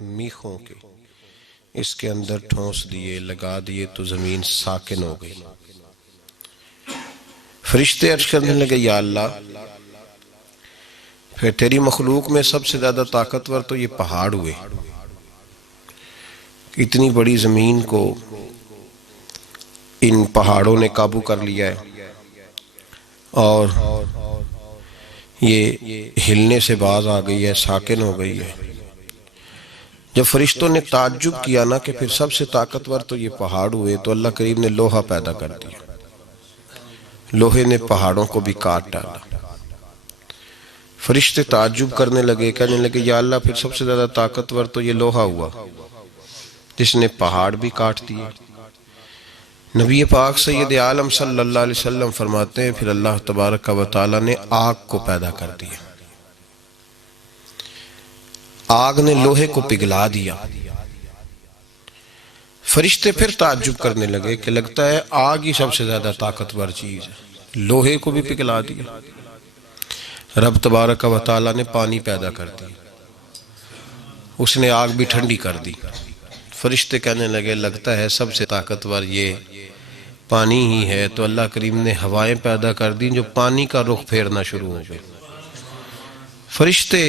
میخوں کے اس کے اندر ٹھونس دیے، لگا دیے تو زمین ساکن ہو گئی۔ فرشتے عرض کرنے لگے یا اللہ، پھر تیری مخلوق میں سب سے زیادہ طاقتور تو یہ پہاڑ ہوئے، اتنی بڑی زمین کو ان پہاڑوں نے قابو کر لیا ہے اور یہ ہلنے سے باز آ گئی ہے، ساکن ہو گئی ہے۔ جب فرشتوں نے تعجب کیا نا کہ پھر سب سے طاقتور تو یہ پہاڑ ہوئے، تو اللہ کریم نے لوہا پیدا کر دیا، لوہے نے پہاڑوں کو بھی کاٹ ڈالا۔ فرشتے تعجب کرنے لگے، کہنے لگے یا اللہ، پھر سب سے زیادہ طاقتور تو یہ لوہا ہوا جس نے پہاڑ بھی کاٹ دیے۔ نبی پاک سید عالم صلی اللہ علیہ وسلم فرماتے ہیں پھر اللہ تبارک و تعالی نے آگ کو پیدا کر دیا، آگ نے لوہے کو پگھلا دیا۔ فرشتے پھر تعجب کرنے لگے کہ لگتا ہے آگ ہی سب سے زیادہ طاقتور چیز ہے، لوہے کو بھی پگھلا دیا۔ رب تبارک و تعالی نے پانی پیدا کر دیا، اس نے آگ بھی ٹھنڈی کر دی۔ فرشتے کہنے لگے لگتا ہے سب سے طاقتور یہ پانی ہی ہے، تو اللہ کریم نے ہوائیں پیدا کر دی جو پانی کا رخ پھیرنا شروع ہو گئے۔ فرشتے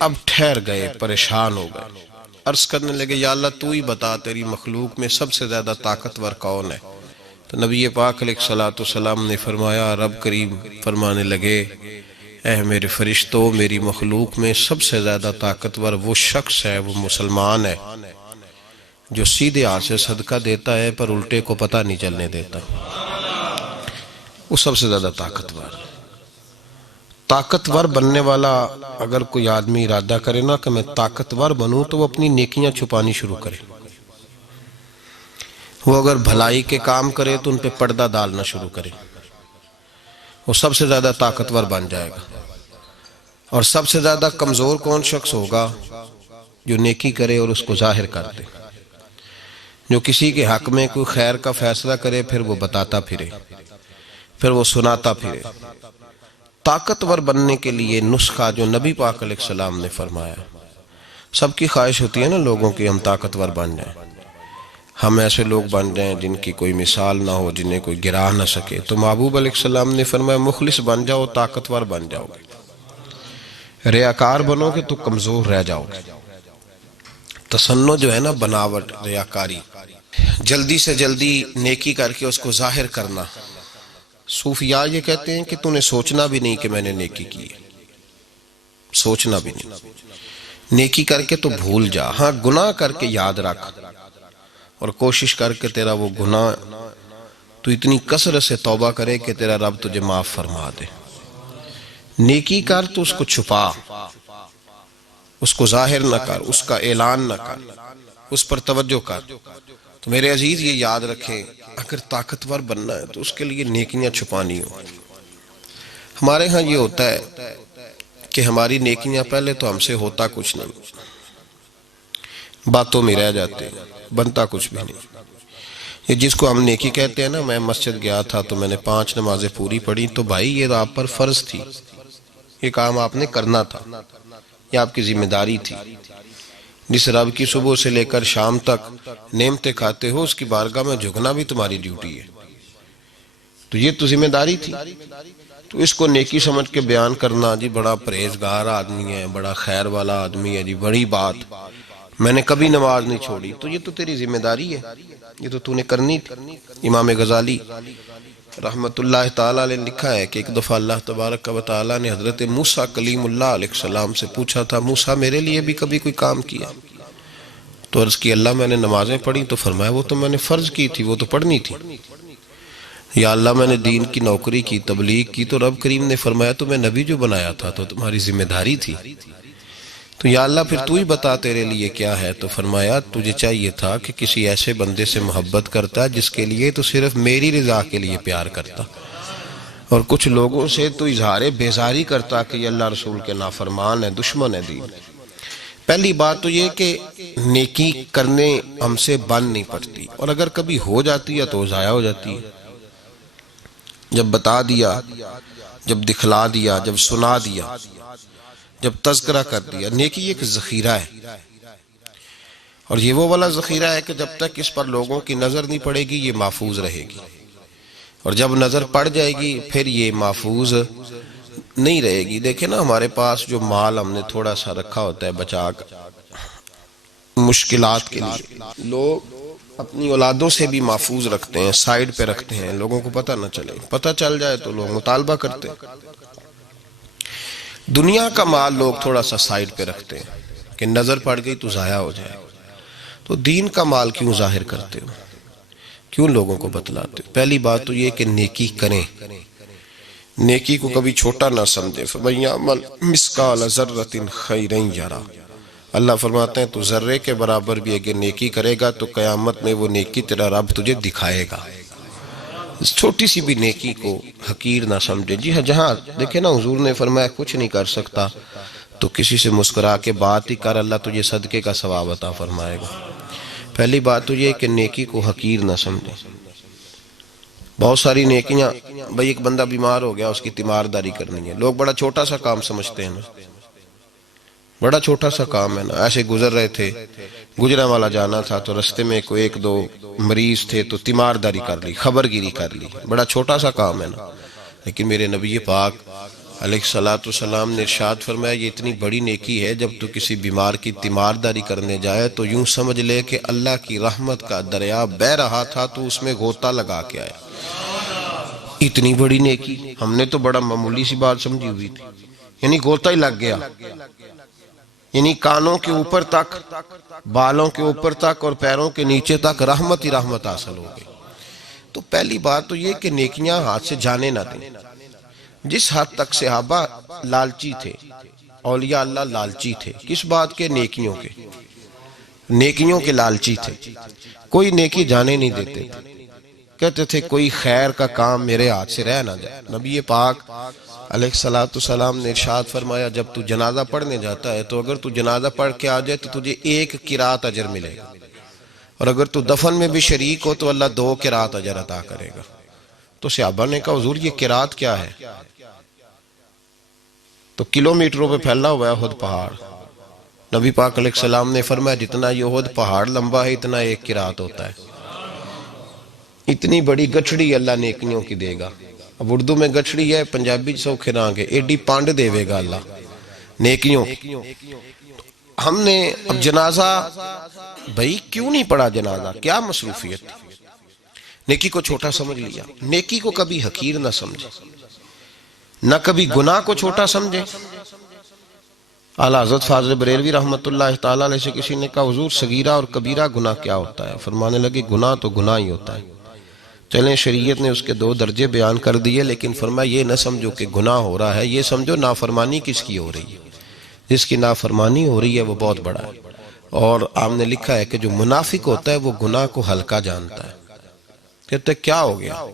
اب ٹھہر گئے، پریشان ہو گئے، عرض کرنے لگے یا اللہ تو ہی بتا تیری مخلوق میں سب سے زیادہ طاقتور کون ہے؟ تو نبی پاک علیہ الصلوۃ والسلام نے فرمایا، رب کریم فرمانے لگے اے میرے فرشتوں، میری مخلوق میں سب سے زیادہ طاقتور وہ شخص ہے، وہ مسلمان ہے جو سیدھے ہاتھ سے صدقہ دیتا ہے پر الٹے کو پتہ نہیں چلنے دیتا، وہ سب سے زیادہ طاقتور بننے والا۔ اگر کوئی آدمی ارادہ کرے نا کہ میں طاقتور بنوں تو وہ اپنی نیکیاں چھپانی شروع کرے، وہ اگر بھلائی کے کام کرے تو ان پہ پردہ ڈالنا شروع کرے، وہ سب سے زیادہ طاقتور بن جائے گا۔ اور سب سے زیادہ کمزور کون شخص ہوگا؟ جو نیکی کرے اور اس کو ظاہر کر دے، جو کسی کے حق میں کوئی خیر کا فیصلہ کرے پھر وہ بتاتا پھرے، پھر وہ سناتا پھرے۔ طاقتور بننے کے لیے نسخہ جو نبی پاک علیہ السلام نے فرمایا، سب کی خواہش ہوتی ہے نا لوگوں کی ہم طاقتور بن جائیں، ہم ایسے لوگ بن جائیں جن کی کوئی مثال نہ ہو، جنہیں کوئی گرا نہ سکے۔ تو محبوب علیہ السلام نے فرمایا مخلص بن جاؤ، طاقتور بن جاؤ گے، ریاکار بنو گے تو کمزور رہ جاؤ گے۔ تصنع جو ہے نا، بناوٹ، ریاکاری، جلدی سے جلدی نیکی کر کے اس کو ظاہر کرنا۔ صوفیاء یہ کہتے ہیں کہ تو نے سوچنا بھی نہیں کہ میں نے نیکی کی ہے، سوچنا بھی نہیں، نیکی کر کے تو بھول جا، ہاں گناہ کر کے یاد رکھ اور کوشش کر کے تیرا وہ گناہ تو اتنی کثرت سے توبہ کرے کہ تیرا رب تجھے معاف فرما دے۔ نیکی کر تو اس کو چھپا، اس کو ظاہر نہ کر، اس کا اعلان نہ کر، اس پر توجہ کر۔ تو میرے عزیز یہ یاد رکھیں، اگر طاقتور بننا ہے تو اس کے لیے نیکیاں چھپانی ہوں۔ ہمارے ہاں یہ ہوتا ہے کہ ہماری نیکیاں پہلے تو ہم سے ہوتا کچھ نہیں، باتوں میں رہ جاتے ہیں، بنتا کچھ بھی نہیں۔ یہ جس کو ہم نیکی کہتے ہیں نا، میں مسجد گیا تھا تو میں نے 5 نمازیں پوری پڑھی، تو بھائی یہ آپ پر فرض تھی، یہ کام آپ نے کرنا تھا، یہ آپ کی ذمہ داری تھی۔ جس رب کی صبح سے لے کر شام تک نعمتیں کھاتے ہو، اس کی بارگاہ میں جھکنا بھی تمہاری ڈیوٹی ہے، تو یہ تو ذمہ داری تھی۔ تو اس کو نیکی سمجھ کے بیان کرنا، جی بڑا پرہیزگار آدمی ہے، بڑا خیر والا آدمی ہے، جی بڑی بات، میں نے کبھی نماز نہیں چھوڑی، تو یہ تو تیری ذمہ داری ہے، یہ تو نے کرنی تھی۔ امام غزالی رحمت اللہ تعالیٰ نے لکھا ہے کہ ایک دفعہ اللہ تبارک و تعالیٰ نے حضرت موسیٰ کلیم اللہ علیہ السلام سے پوچھا تھا، موسیٰ میرے لیے بھی کبھی کوئی کام کیا؟ تو عرض کی اللہ میں نے نمازیں پڑھی، تو فرمایا وہ تو میں نے فرض کی تھی، وہ تو پڑھنی تھی۔ یا اللہ میں نے دین کی نوکری کی، تبلیغ کی، تو رب کریم نے فرمایا تو میں نبی جو بنایا تھا تو تمہاری ذمہ داری تھی، تو یا اللہ پھر تو ہی بتا تیرے لیے کیا ہے؟ تو فرمایا تجھے چاہیے تھا کہ کسی ایسے بندے سے محبت کرتا جس کے لیے تو صرف میری رضا کے لیے پیار کرتا، اور کچھ لوگوں سے تو اظہار بیزاری کرتا کہ یہ اللہ رسول کے نافرمان ہے، دشمن ہے دین۔ پہلی بات تو یہ کہ نیکی کرنے ہم سے بن نہیں پڑتی، اور اگر کبھی ہو جاتی ہے تو ضائع ہو جاتی ہے۔ جب بتا دیا، جب دکھلا دیا، جب سنا دیا، جب تذکرہ کر دیا، نیکی ایک ذخیرہ ہے، اور یہ وہ والا ذخیرہ ہے کہ جب تک اس پر لوگوں کی نظر نہیں پڑے گی یہ محفوظ رہے گی، اور جب نظر پڑ جائے گی پھر یہ محفوظ نہیں رہے گی۔ دیکھیں نا، ہمارے پاس جو مال ہم نے تھوڑا سا رکھا ہوتا ہے بچا کر مشکلات کے لیے، لوگ اپنی اولادوں سے بھی محفوظ رکھتے ہیں، سائیڈ پہ رکھتے ہیں، لوگوں کو پتہ نہ چلے، پتہ چل جائے تو لوگ مطالبہ کرتے ہیں۔ دنیا کا مال لوگ تھوڑا سا سائیڈ پہ رکھتے ہیں کہ نظر پڑ گئی تو ضائع ہو جائے، تو دین کا مال کیوں ظاہر کرتے ہو، کیوں لوگوں کو بتلاتے ہو؟ پہلی بات تو یہ کہ نیکی کریں، نیکی کو کبھی چھوٹا نہ سمجھے۔ فَمَن يَعْمَلْ مِثْقَالَ ذَرَّةٍ خَيْرًا يَرَهُ، اللہ فرماتے ہیں تو ذرے کے برابر بھی اگر نیکی کرے گا تو قیامت میں وہ نیکی تیرا رب تجھے دکھائے گا۔ اس چھوٹی سی بھی نیکی کو حقیر نہ سمجھے۔ جی ہاں، جہاں دیکھیں نا حضور نے فرمایا کچھ نہیں کر سکتا تو کسی سے مسکرا کے بات ہی کر، اللہ تجھے صدقے کا ثواب عطا فرمائے گا۔ پہلی بات تو یہ کہ نیکی کو حقیر نہ سمجھے۔ بہت ساری نیکیاں، بھئی ایک بندہ بیمار ہو گیا، اس کی تیمارداری کرنی ہے، لوگ بڑا چھوٹا سا کام سمجھتے ہیں نا، بڑا چھوٹا سا کام ہے نا۔ ایسے گزر رہے تھے، گجرا والا جانا تھا تو رستے میں کوئی ایک دو مریض تھے تو تیمارداری کر لی، خبر گیری کر لی، بڑا چھوٹا سا کام ہے نا۔ لیکن میرے نبی پاک علیہ الصلوۃ والسلام نے ارشاد فرمایا یہ اتنی بڑی نیکی ہے، جب تو کسی بیمار کی تیمارداری کرنے جائے تو یوں سمجھ لے کہ اللہ کی رحمت کا دریا بہہ رہا تھا تو اس میں غوطہ لگا کے آیا۔ اتنی بڑی نیکی ہم نے تو بڑا معمولی سی بات سمجھی ہوئی تھی، یعنی غوطہ ہی لگ گیا، یعنی کانوں کے اوپر تک، بالوں کے اوپر تک اور پیروں کے نیچے تک رحمت ہی رحمت حاصل ہو گئی۔ تو پہلی بات تو یہ کہ نیکیاں ہاتھ سے جانے نہ دیں۔ جس حد تک صحابہ لالچی تھے، اولیاء اللہ لالچی تھے، کس بات کے؟ نیکیوں کے، نیکیوں کے لالچی تھے، کوئی نیکی جانے نہیں دیتے تھے، کہتے تھے کوئی خیر کا کام میرے ہاتھ سے رہ نہ جائے۔ نبی پاک علیہ السلام نے ارشاد فرمایا جب تو جنازہ پڑھنے جاتا ہے تو اگر تو جنازہ پڑھ کے آ جائے تو تجھے 1 قرات اجر ملے گا، اور اگر تو دفن میں بھی شریک ہو تو اللہ 2 قرات اجر عطا کرے گا۔ تو صحابہ نے کہا حضور یہ قرات کیا ہے؟ تو کلومیٹروں پہ پھیلا ہوا ہے احد پہاڑ۔ نبی پاک علیہ السلام نے فرمایا جتنا یہ احد پہاڑ لمبا ہے اتنا 1 قرات ہوتا ہے۔ اتنی بڑی گٹھڑی اللہ نیکیوں کی دے گا۔ اب اردو میں گٹھڑی ہے، پنجابی سوکھے رانگے، ایڈی پانڈ دے گا اللہ نیکیوں۔ ہم نے اب جنازہ، بھئی کیوں نہیں پڑھا جنازہ؟ کیا مصروفیت؟ نیکی کو چھوٹا سمجھ لیا۔ نیکی کو کبھی حقیر نہ سمجھے، نہ کبھی گناہ کو چھوٹا سمجھے۔ اعلیٰ حضرت فاضل بریلوی رحمت اللہ تعالیٰ علیہ سے کسی نے کہا حضور صغیرہ اور کبیرہ گناہ کیا ہوتا ہے؟ فرمانے لگے گناہ تو گناہ ہی ہوتا ہے۔ چلیں شریعت نے اس کے 2 درجے بیان کر دیے، لیکن فرمایا یہ نہ سمجھو کہ گناہ ہو رہا ہے، یہ سمجھو نافرمانی کس کی ہو رہی ہے۔ جس کی نافرمانی ہو رہی ہے وہ بہت بڑا ہے۔ اور آپ نے لکھا ہے کہ جو منافق ہوتا ہے وہ گناہ کو ہلکا جانتا ہے، کہتے کیا ہو گیا،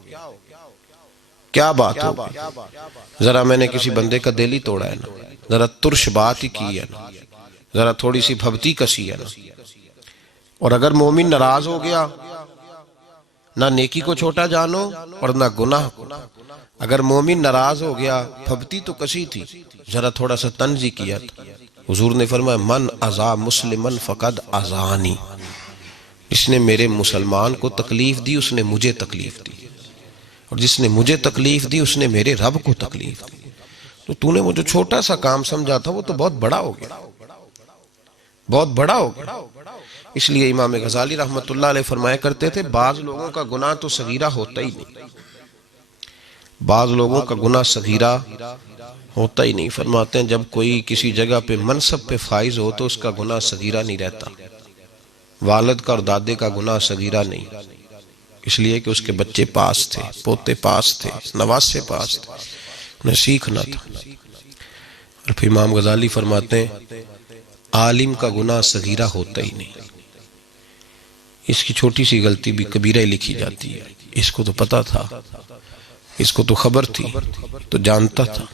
کیا بات ہو گئی، ذرا میں نے کسی بندے کا دل ہی توڑا ہے نا، ذرا ترش بات ہی کی ہے نا، ذرا تھوڑی سی بھبتی کسی ہے نا۔ اور اگر مومن ناراض ہو گیا، نہ نیکی کو چھوٹا جانو اور نہ گناہ کو۔ اگر مومن ناراض ہو گیا، بھبتی تو کسی تھی، ذرا تھوڑا سا طنز ہی کیا تھا، حضور نے فرمایا من اذا مسلمن فقد اذانی، جس نے میرے مسلمان کو تکلیف دی اس نے مجھے تکلیف دی، اور جس نے مجھے تکلیف دی اس نے میرے رب کو تکلیف دی۔ تو نے وہ جو چھوٹا سا کام سمجھا تھا وہ تو بہت بڑا ہو گیا، بہت بڑا ہو گیا۔ اس لیے امام غزالی رحمت اللہ علیہ فرمایا کرتے تھے بعض لوگوں کا گناہ تو صغیرہ ہوتا ہی نہیں، بعض لوگوں کا گناہ صغیرہ ہوتا ہی نہیں۔ فرماتے ہیں جب کوئی کسی جگہ پہ منصب پہ فائز ہو تو اس کا گناہ صغیرہ نہیں رہتا، والد کا اور دادے کا گناہ صغیرہ نہیں، اس لیے کہ اس کے بچے پاس تھے، پوتے پاس تھے، نواسے پاس تھے، انہیں سیکھنا تھا۔ اور پھر امام غزالی فرماتے ہیں عالم کا گناہ صغیرہ ہوتا ہی نہیں، اس کی چھوٹی سی غلطی بھی کبیرہ ہی لکھی جاتی ہے۔ اس کو تو پتا تھا، اس کو تو خبر تھی، تو جانتا تھا،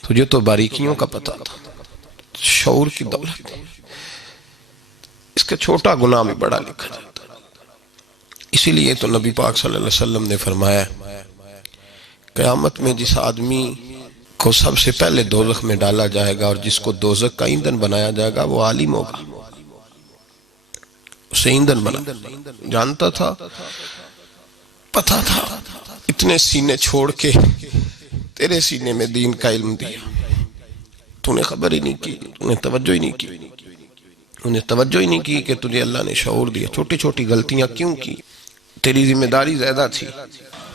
تجھے تو باریکیوں کا پتا تھا، شعور کی دولت، اس کا چھوٹا گناہ بھی بڑا لکھا جاتا ہے۔ اسی لیے تو نبی پاک صلی اللہ علیہ وسلم نے فرمایا قیامت میں جس آدمی کو سب سے پہلے دوزخ میں ڈالا جائے گا اور جس کو دوزخ کا ایندھن بنایا جائے گا وہ عالم ہوگا، اسے ایندھن بنا، جانتا تھا، پتا تھا اتنے سینے چھوڑ کے تیرے سینے میں دین کا علم دیا، تو نے خبر ہی نہیں کی، تو نے توجہ ہی نہیں کی، انہیں توجہ ہی نہیں کی کہ تجھے اللہ نے شعور دیا۔ چھوٹی چھوٹی غلطیاں کیوں کی؟ تیری ذمہ داری زیادہ تھی۔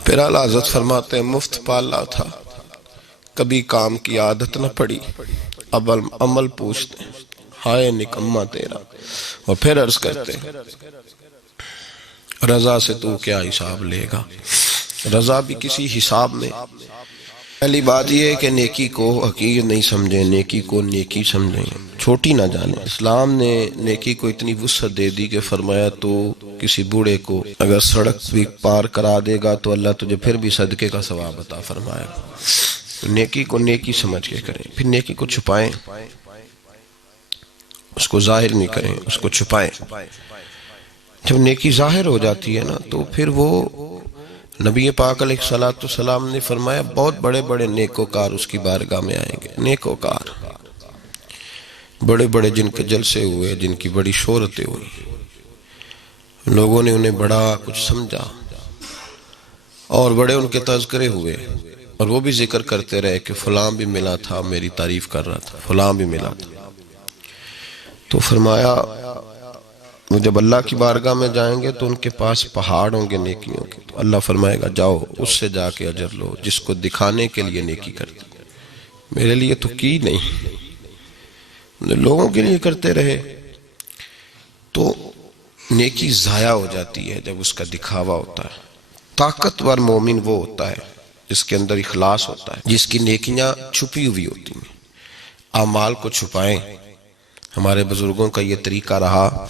پھر اعلیٰ حضرت فرماتے ہیں مفت پالا تھا، کبھی کام کی عادت نہ پڑی، اب عمل پوچھتے ہائے نکمہ تیرا، اور پھر عرض کرتے رضا سے تو کیا حساب لے گا؟ رضا بھی کسی حساب میں۔ پہلی بات یہ ہے کہ نیکی کو حقیر نہیں سمجھیں، نیکی کو نیکی سمجھیں، چھوٹی نہ جانیں۔ اسلام نے نیکی کو اتنی وسعت دے دی کہ فرمایا تو کسی بوڑھے کو اگر سڑک بھی پار کرا دے گا تو اللہ تجھے پھر بھی صدقے کا ثواب عطا فرمائے گا۔ نیکی کو نیکی سمجھ کے کریں، پھر نیکی کو چھپائیں، اس کو ظاہر نہیں کریں، اس کو چھپائیں۔ جب نیکی ظاہر ہو جاتی ہے نا تو پھر وہ نبی پاک علیہ السلام نے فرمایا بہت بڑے بڑے نیکوکار اس کی بارگاہ میں آئیں گے۔ نیکوکار بڑے بڑے جن کے جلسے ہوئے، جن کی بڑی شہرتیں ہوئی، لوگوں نے انہیں بڑا کچھ سمجھا اور بڑے ان کے تذکرے ہوئے، اور وہ بھی ذکر کرتے رہے کہ فلاں بھی ملا تھا میری تعریف کر رہا تھا، فلاں بھی ملا تھا۔ تو فرمایا وہ جب اللہ کی بارگاہ میں جائیں گے تو ان کے پاس پہاڑ ہوں گے نیکیوں کے، تو اللہ فرمائے گا جاؤ اس سے جا کے اجر لو جس کو دکھانے کے لیے نیکی کرتی، میرے لیے تو کی نہیں، لوگوں کے لیے کرتے رہے۔ تو نیکی ضائع ہو جاتی ہے جب اس کا دکھاوا ہوتا ہے۔ طاقتور مومن وہ ہوتا ہے جس کے اندر اخلاص ہوتا ہے، جس کی نیکیاں چھپی ہوئی ہوتی ہیں۔ اعمال کو چھپائیں۔ ہمارے بزرگوں کا یہ طریقہ رہا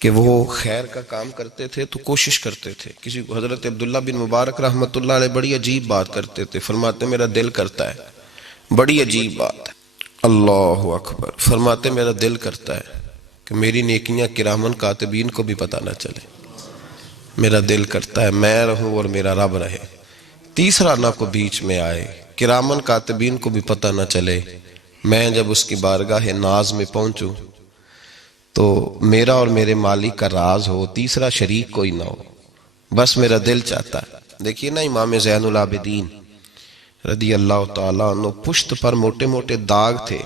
کہ وہ خیر کا کام کرتے تھے تو کوشش کرتے تھے۔ کسی کو حضرت عبداللہ بن مبارک رحمۃ اللہ علیہ بڑی عجیب بات کرتے تھے، فرماتے میرا دل کرتا ہے، بڑی عجیب بات ہے، اللہ اکبر، فرماتے میرا دل کرتا ہے کہ میری نیکیاں کرامن کاتبین کو بھی پتہ نہ چلے، میرا دل کرتا ہے میں رہوں اور میرا رب رہے، تیسرا نہ کو بیچ میں آئے، کرامن کاتبین کو بھی پتہ نہ چلے، میں جب اس کی بارگاہ ناز میں پہنچوں تو میرا اور میرے مالک کا راز ہو، تیسرا شریک کوئی نہ ہو، بس میرا دل چاہتا ہے۔ دیکھیے نا امام زین العابدین رضی اللہ تعالیٰ عنہ، پشت پر موٹے موٹے داغ تھے،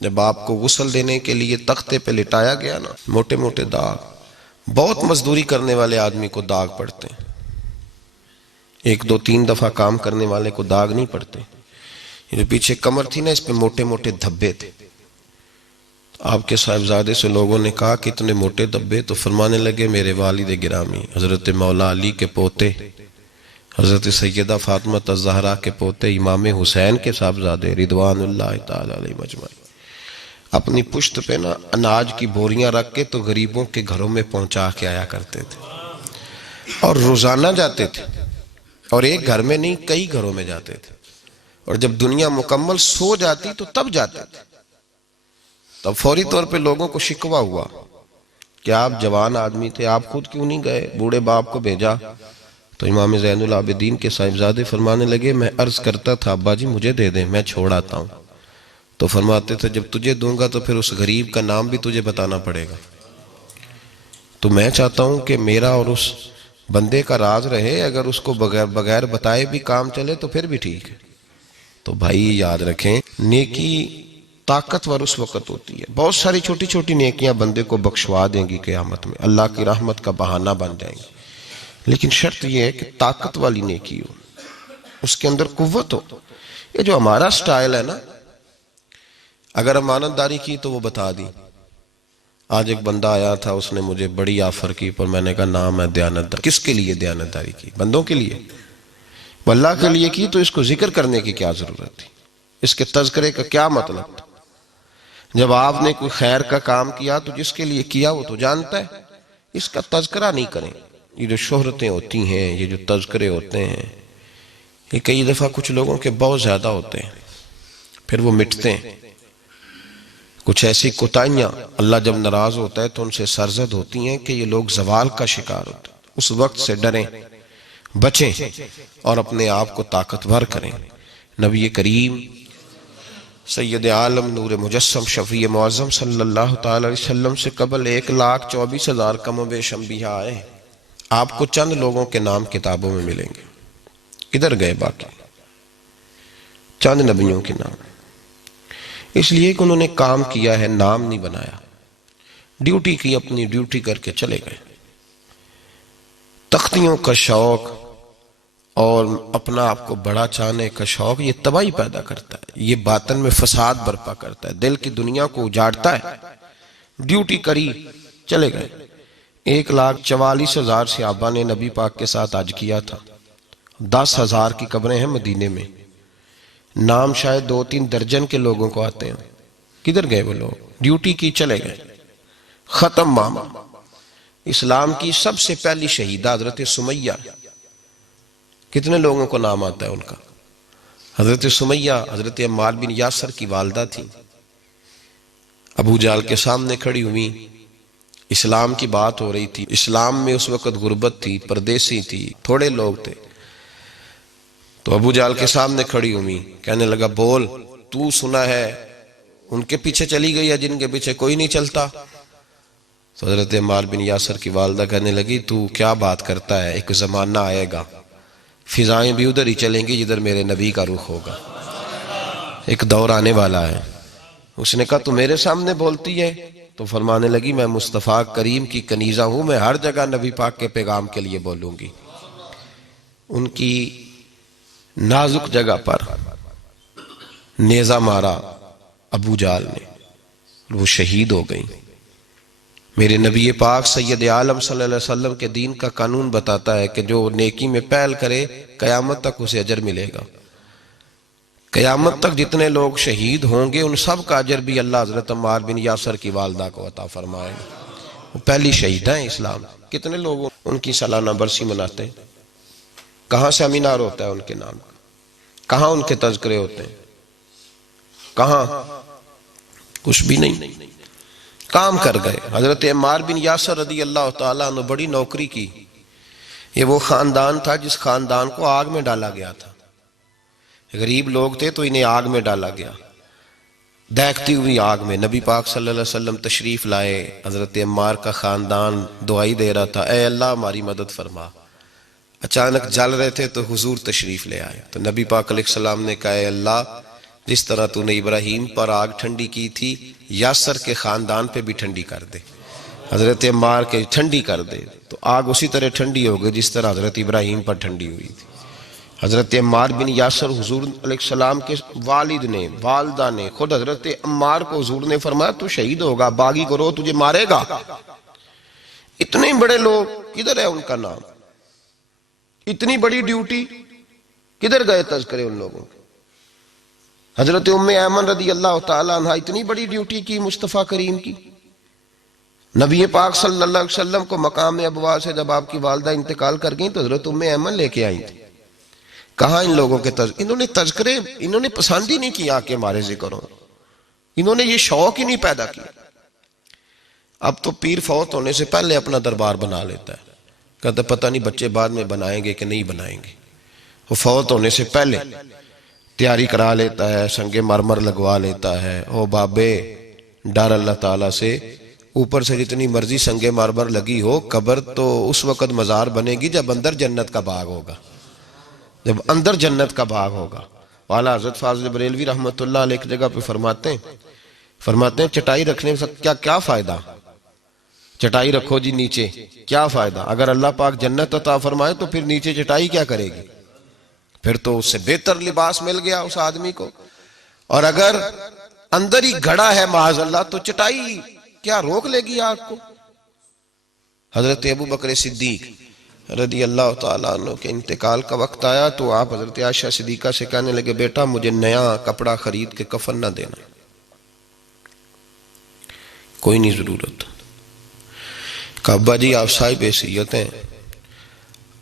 جب آپ کو غسل دینے کے لیے تختے پہ لٹایا گیا نا، موٹے موٹے داغ، بہت مزدوری کرنے والے آدمی کو داغ پڑتے ہیں، ایک دو تین دفعہ کام کرنے والے کو داغ نہیں پڑتے۔ یہ جو پیچھے کمر تھی نا اس پہ موٹے موٹے دھبے تھے، آپ کے صاحبزادے سے لوگوں نے کہا کہ اتنے موٹے دھبے، تو فرمانے لگے میرے والد گرامی حضرت مولا علی کے پوتے، حضرت سیدہ فاطمہ الزہرا کے پوتے، امام حسین کے صاحبزادے رضوان اللہ تعالی علیہ مجمعین، اپنی پشت پہ نا اناج کی بوریاں رکھ کے تو غریبوں کے گھروں میں پہنچا کے آیا کرتے تھے، اور روزانہ جاتے تھے، اور ایک گھر میں نہیں کئی گھروں میں جاتے تھے، اور جب دنیا مکمل سو جاتی تو تب جاتے تھے۔ تب فوری طور پہ لوگوں کو شکوہ ہوا کہ آپ جوان آدمی تھے، آپ خود کیوں نہیں گئے، بوڑھے باپ کو بھیجا؟ تو امام زین العابدین کے صاحبزادے فرمانے لگے میں عرض کرتا تھا ابا جی مجھے دے دیں، میں چھوڑ آتا ہوں، تو فرماتے تھے جب تجھے دوں گا تو پھر اس غریب کا نام بھی تجھے بتانا پڑے گا، تو میں چاہتا ہوں کہ میرا اور اس بندے کا راز رہے، اگر اس کو بغیر بتائے بھی کام چلے تو پھر بھی ٹھیک ہے۔ تو بھائی یاد رکھیں نیکی طاقتور اس وقت ہوتی ہے، بہت ساری چھوٹی چھوٹی نیکیاں بندے کو بخشوا دیں گی قیامت میں، اللہ کی رحمت کا بہانہ بن جائیں گی، لیکن شرط یہ ہے کہ طاقت والی نیکی ہو، اس کے اندر قوت ہو۔ یہ جو ہمارا سٹائل ہے نا، اگر امانت داری کی تو وہ بتا دی۔ آج ایک بندہ آیا تھا، اس نے مجھے بڑی آفر کی، پر میں نے کہا نام ہے دیانت داری۔ کس کے لیے دیانت داری کی؟ بندوں کے لیے؟ اللہ کے لیے کی تو اس کو ذکر کرنے کی کیا ضرورت تھی؟ اس کے تذکرے کا کیا مطلب تھا؟ جب آپ نے کوئی خیر کا کام کیا تو جس کے لیے کیا وہ تو جانتا ہے، اس کا تذکرہ نہیں کریں۔ یہ جو شہرتیں ہوتی ہیں، یہ جو تذکرے ہوتے ہیں، یہ کئی دفعہ کچھ لوگوں کے بہت زیادہ ہوتے ہیں، پھر وہ مٹتے ہیں۔ کچھ ایسی کوتاہیاں اللہ جب ناراض ہوتا ہے تو ان سے سرزد ہوتی ہیں کہ یہ لوگ زوال کا شکار ہوتے ہیں۔ اس وقت سے ڈریں، بچیں اور اپنے آپ کو طاقتور کریں۔ نبی کریم سید عالم نور مجسم شفیع معظم صلی اللہ تعالی علیہ وسلم سے قبل 1,24,000 کم و بیش انبیاء آئے. آپ کو چند لوگوں کے نام کتابوں میں ملیں گے. ادھر گئے باقی چند نبیوں کے نام، اس لیے کہ انہوں نے کام کیا ہے، نام نہیں بنایا، ڈیوٹی کی، اپنی ڈیوٹی کر کے چلے گئے. تختیوں کا شوق اور اپنا آپ کو بڑا چاہنے کا شوق یہ تباہی پیدا کرتا ہے، یہ باطن میں فساد برپا کرتا ہے، دل کی دنیا کو اجاڑتا ہے. ڈیوٹی کری چلے گئے. 1,44,000 صحابہ نے نبی پاک کے ساتھ حج کیا تھا. 10,000 کی قبریں ہیں مدینے میں. نام شاید 2-3 درجن کے لوگوں کو آتے ہیں. کدھر گئے وہ لوگ؟ ڈیوٹی کی چلے گئے. ختم معاملہ. اسلام کی سب سے پہلی شہیدہ حضرت سمیہ، کتنے لوگوں کو نام آتا ہے ان کا؟ حضرت سمیہ حضرت عمار بن یاسر کی والدہ تھی. ابو جہل کے سامنے کھڑی ہوئی، اسلام کی بات ہو رہی تھی. اسلام میں اس وقت غربت تھی، پردیسی تھی، تھوڑے لوگ تھے. تو ابو جہل کے سامنے کھڑی ہوئی، کہنے لگا بول، تو سنا ہے ان کے پیچھے چلی گئی ہے جن کے پیچھے کوئی نہیں چلتا. تو حضرت عمار بن یاسر کی والدہ کہنے لگی تو کیا بات کرتا ہے، ایک زمانہ آئے گا فضائیں بھی ادھر ہی چلیں گی جدھر میرے نبی کا رخ ہوگا. ایک دور آنے والا ہے. اس نے کہا تو میرے سامنے بولتی ہے؟ تو فرمانے لگی میں مصطفیٰ کریم کی کنیزہ ہوں، میں ہر جگہ نبی پاک کے پیغام کے لیے بولوں گی. ان کی نازک جگہ پر نیزہ مارا ابو جہل نے، وہ شہید ہو گئی. میرے نبی پاک سید عالم صلی اللہ علیہ وسلم کے دین کا قانون بتاتا ہے کہ جو نیکی میں پہل کرے قیامت تک اسے اجر ملے گا. قیامت تک جتنے لوگ شہید ہوں گے ان سب کا اجر بھی اللہ حضرت عمار بن یاسر کی والدہ کو عطا فرمائے گا. وہ پہلی شہیدہ ہیں اسلام. کتنے لوگ ان کی سالانہ برسی مناتے ہیں. کہاں سیمینار ہوتا ہے ان کے نام کا؟ کہاں ان کے تذکرے ہوتے ہیں؟ کہاں؟ کچھ بھی نہیں. کام کر گئے. حضرت عمار بن یاسر رضی اللہ تعالیٰ عنہ بڑی نوکری کی. یہ وہ خاندان تھا جس خاندان کو آگ میں ڈالا گیا تھا. غریب لوگ تھے تو انہیں آگ میں ڈالا گیا. دیکھتی ہوئی آگ میں نبی پاک صلی اللہ علیہ وسلم تشریف لائے. حضرت عمار کا خاندان دعائی دے رہا تھا، اے اللہ ہماری مدد فرما. اچانک جل رہے تھے تو حضور تشریف لے آئے. تو نبی پاک علیہ السلام نے کہا، اے اللہ جس طرح تو نے ابراہیم پر آگ ٹھنڈی کی تھی یاسر کے خاندان پہ بھی ٹھنڈی کر دے، حضرت عمار کے ٹھنڈی کر دے. تو آگ اسی طرح ٹھنڈی ہو گئی جس طرح حضرت ابراہیم پر ٹھنڈی ہوئی تھی. حضرت عمار بن یاسر حضور علیہ السلام کے والد نے، والدہ نے، خود حضرت عمار کو حضور نے فرمایا تو شہید ہوگا، باغی گروہ تجھے مارے گا. اتنے بڑے لوگ کدھر ہے ان کا نام؟ اتنی بڑی ڈیوٹی کدھر گئے تذکرے ان لوگوں کے؟ حضرت ام ایمن رضی اللہ تعالیٰ عنہ اتنی بڑی ڈیوٹی کی مصطفیٰ کریم کی. نبی پاک صلی اللہ علیہ وسلم کو مقام ابوا سے جب آپ کی والدہ انتقال کر گئیں تو حضرت ام ایمن لے کے آئی تھی. کہاں ان لوگوں کے انہوں نے تذکرے انہوں نے پسند ہی نہیں کیا کہ ہمارے ذکر ہوں. انہوں نے یہ شوق ہی نہیں پیدا کیا. اب تو پیر فوت ہونے سے پہلے اپنا دربار بنا لیتا ہے، کہتا پتہ نہیں بچے بعد میں بنائیں گے کہ نہیں بنائیں گے. وہ فوت ہونے سے پہلے تیاری کرا لیتا ہے، سنگ مرمر لگوا لیتا ہے. او بابے ڈر اللہ تعالیٰ سے، اوپر سے جتنی مرضی سنگ مرمر لگی ہو، قبر تو اس وقت مزار بنے گی جب اندر جنت کا باغ ہوگا، جب اندر جنت کا باغ ہوگا. والا حضرت فاضل بریلوی رحمت اللہ علیہ ایک جگہ پہ فرماتے ہیں چٹائی رکھنے سے کیا فائدہ؟ چٹائی رکھو جی نیچے، کیا فائدہ؟ اگر اللہ پاک جنت عطا فرمائے تو پھر نیچے چٹائی کیا کرے گی؟ پھر تو اس سے بہتر لباس مل گیا اس آدمی کو. اور اگر اندر ہی گھڑا ہے معاذ اللہ تو چٹائی کیا روک لے گی آگ کو؟ حضرت ابو بکر صدیق رضی اللہ تعالیٰ عنہ کے انتقال کا وقت آیا تو آپ حضرت عائشہ صدیقہ سے کہنے لگے بیٹا مجھے نیا کپڑا خرید کے کفن نہ دینا، کوئی نہیں ضرورت. کعبہ جی آپ صاحب حیثیت ہیں،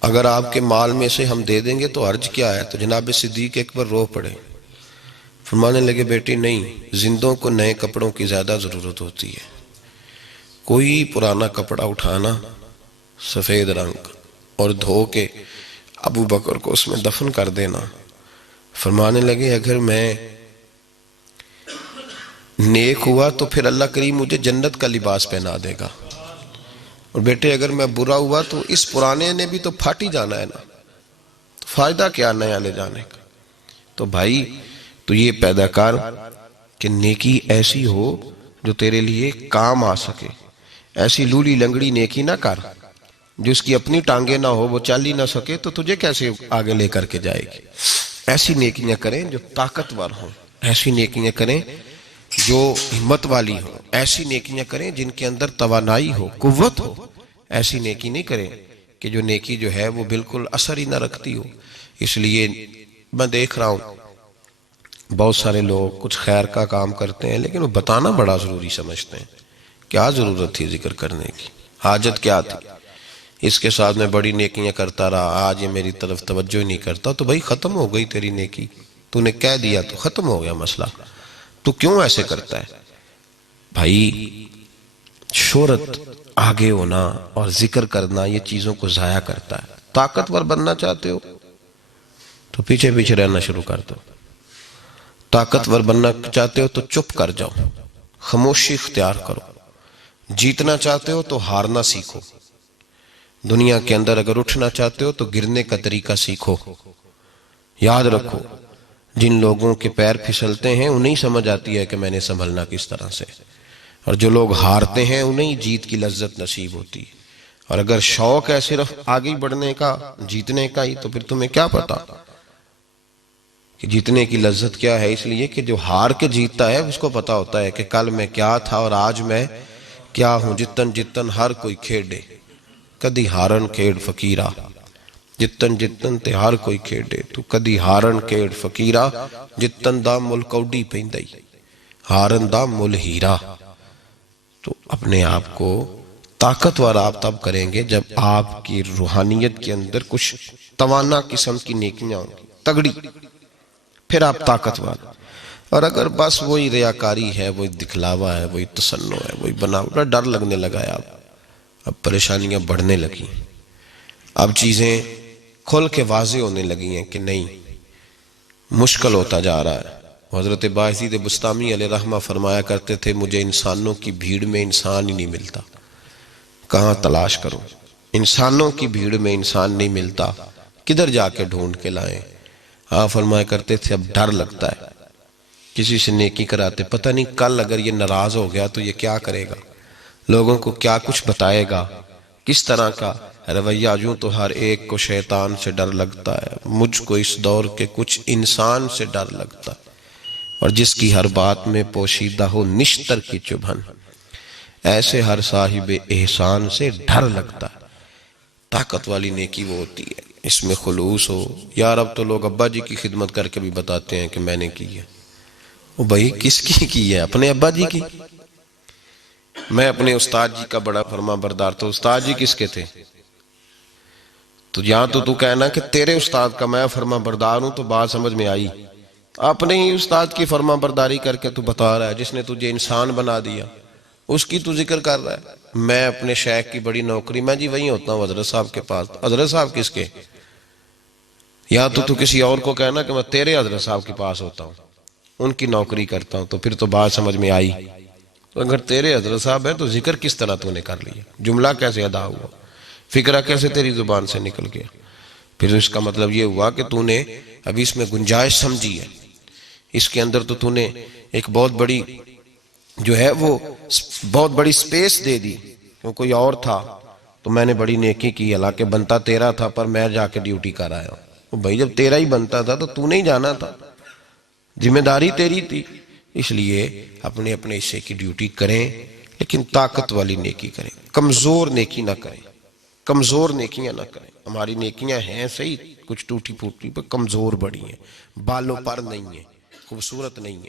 اگر آپ کے مال میں سے ہم دے دیں گے تو حرج کیا ہے؟ تو جناب صدیق اکبر رو پڑے. فرمانے لگے بیٹی نہیں، زندوں کو نئے کپڑوں کی زیادہ ضرورت ہوتی ہے. کوئی پرانا کپڑا اٹھانا سفید رنگ اور دھو کے ابو بکر کو اس میں دفن کر دینا. فرمانے لگے اگر میں نیک ہوا تو پھر اللہ کریم مجھے جنت کا لباس پہنا دے گا، اور بیٹے اگر میں برا ہوا تو اس پرانے نے بھی تو پھٹ ہی جانا ہے نا، تو فائدہ کیا نیا لے جانے کا؟ تو بھائی تو یہ پیدا کر کہ نیکی ایسی ہو جو تیرے لیے کام آ سکے. ایسی لولی لنگڑی نیکی نہ کر جو اس کی اپنی ٹانگیں نہ ہو، وہ چل ہی نہ سکے تو تجھے کیسے آگے لے کر کے جائے گی. ایسی نیکیاں کریں جو طاقتور ہوں، ایسی نیکیاں کریں جو ہمت والی ہوں، ایسی نیکیاں کریں جن کے اندر توانائی ہو، قوت ہو. ایسی نیکی نہیں کریں کہ جو نیکی جو ہے وہ بالکل اثر ہی نہ رکھتی ہو. اس لیے میں دیکھ رہا ہوں بہت سارے لوگ کچھ خیر کا کام کرتے ہیں لیکن وہ بتانا بڑا ضروری سمجھتے ہیں. کیا ضرورت تھی ذکر کرنے کی؟ حاجت کیا تھی؟ اس کے ساتھ میں بڑی نیکیاں کرتا رہا، آج یہ میری طرف توجہ ہی نہیں کرتا. تو بھائی ختم ہو گئی تیری نیکی، تو نے کہہ دیا تو ختم ہو گیا مسئلہ. تو کیوں ایسے کرتا ہے؟ بھائی شہرت، آگے ہونا اور ذکر کرنا یہ چیزوں کو ضائع کرتا ہے. طاقتور بننا چاہتے ہو تو پیچھے پیچھے رہنا شروع کر دو. طاقتور بننا چاہتے ہو تو چپ کر جاؤ، خاموشی اختیار کرو. جیتنا چاہتے ہو تو ہارنا سیکھو. دنیا کے اندر اگر اٹھنا چاہتے ہو تو گرنے کا طریقہ سیکھو. یاد رکھو جن لوگوں کے پیر پھسلتے ہیں انہیں سمجھ آتی ہے کہ میں نے سنبھلنا کس طرح سے، اور جو لوگ ہارتے ہیں انہیں جیت کی لذت نصیب ہوتی ہے. اور اگر شوق ہے صرف آگے بڑھنے کا، جیتنے کا ہی، تو پھر تمہیں کیا پتا کہ جیتنے کی لذت کیا ہے. اس لیے کہ جو ہار کے جیتتا ہے اس کو پتا ہوتا ہے کہ کل میں کیا تھا اور آج میں کیا ہوں. جتن جتن ہر کوئی کھیڑے کدی ہارن کھیڑ فقیرہ، جتن جتن تے ہر کوئی کھیڑے تو کدی ہارن کھیڑ فقیرہ. جتن دا مل کوڈی پیندائی ہارن دا مل ہیرا. تو اپنے آپ کو طاقتور آپ تب کریں گے جب آپ کی روحانیت کے اندر کچھ توانا قسم کی نیکیاں ہوں گی تگڑی، پھر آپ طاقتور. اور اگر بس وہی ریاکاری ہے، وہی دکھلاوا ہے، وہی تصنع ہے، وہی بناوٹ، ڈر لگنے لگا ہے. اب پریشانیاں بڑھنے لگی، اب چیزیں کھل کے واضح ہونے لگی ہیں کہ نہیں، مشکل ہوتا جا رہا ہے. حضرت باعزید بسطامی علیہ رحمہ فرمایا کرتے تھے مجھے انسانوں کی بھیڑ میں انسان ہی نہیں ملتا، کہاں تلاش کروں. انسانوں کی بھیڑ میں انسان نہیں ملتا، کدھر جا کے ڈھونڈ کے لائیں. ہاں فرمایا کرتے تھے اب ڈر لگتا ہے کسی سے نیکی کراتے، پتہ نہیں کل اگر یہ ناراض ہو گیا تو یہ کیا کرے گا، لوگوں کو کیا کچھ بتائے گا، کس طرح کا رویہ. یوں تو ہر ایک کو شیطان سے ڈر لگتا ہے، مجھ کو اس دور کے کچھ انسان سے ڈر لگتا ہے. اور جس کی ہر بات میں پوشیدہ ہو نشتر کی چبھن، ایسے ہر صاحب احسان سے ڈر لگتا ہے. طاقت والی نیکی وہ ہوتی ہے اس میں خلوص ہو. یار اب تو لوگ ابا جی کی خدمت کر کے بھی بتاتے ہیں کہ میں نے کی ہے. وہ بھائی کس کی ہے؟ اپنے ابا جی کی. میں اپنے استاد جی کا بڑا فرما بردار. تو استاد جی کس کے تھے؟ تو یہاں تو کہنا کہ تیرے استاد کا میں فرما بردار ہوں، تو بات سمجھ میں آئی. اپنے ہی استاد کی فرما برداری کر کے تو بتا رہا ہے جس نے تجھے انسان بنا دیا، اس کی تو ذکر کر رہا ہے. میں اپنے شیخ کی بڑی نوکری، میں جی وہیں ہوتا ہوں حضرت صاحب کے پاس. حضرت صاحب کس کے؟ یا تو کسی اور کو کہنا کہ میں تیرے حضرت صاحب کے پاس ہوتا ہوں، ان کی نوکری کرتا ہوں. تو پھر تو بات سمجھ میں آئی. تو اگر تیرے حضرت صاحب ہیں تو ذکر کس طرح تو نے کر لیا، جملہ کیسے ادا ہوا، فکرہ کیسے تیری زبان سے نکل گیا؟ پھر اس کا مطلب یہ ہوا کہ تو نے ابھی اس میں گنجائش سمجھی ہے، اس کے اندر تو نے ایک بہت بڑی جو ہے وہ بہت بڑی سپیس دے دی. کیوں کوئی اور تھا تو میں نے بڑی نیکی کی، حالانکہ بنتا تیرا تھا پر میں جا کے ڈیوٹی کر آیا ہوں. بھائی جب تیرا ہی بنتا تھا تو نہیں جانا تھا، ذمہ داری تیری تھی. اس لیے اپنے اپنے حصے کی ڈیوٹی کریں، لیکن طاقت والی نیکی کریں، کمزور نیکی نہ کریں، کمزور نیکیاں نہ کریں. ہماری نیکیاں ہیں صحیح کچھ ٹوٹی پھوٹی پر کمزور بڑی ہیں، بالوں پر نہیں ہیں، خوبصورت نہیں ہیں.